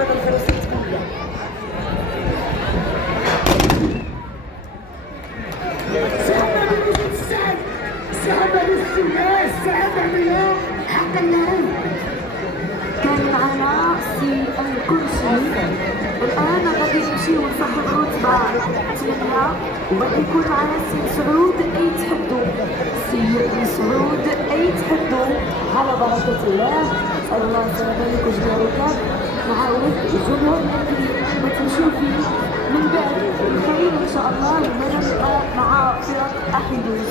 هذا الفلوس التقنية. السعادة بوجود السعد، السعادة بالاستمتاع، السعادة عليها حقا لهم. كان معنا السي الكرشي. الان غادي نمشيو لصاحب الرتبه 8 وغادي يكون معنا السي مسعود ايتحدو. السي مسعود ايتحدو على بركه الله. اسال الله السلامه لك وجميع الركاب. نعاود الجمهور اللي ما تمشيو فيه من بعد الخير ان شاء الله لما نبقى مع فرق احدوث.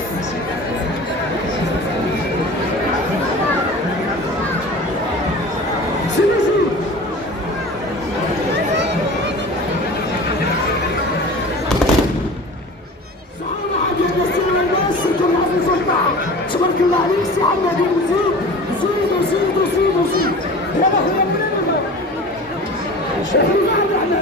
تبارك الله عليك سي عماد، زيد زيد زيد زيد. هذا هو المنظر. شوفوا معنا.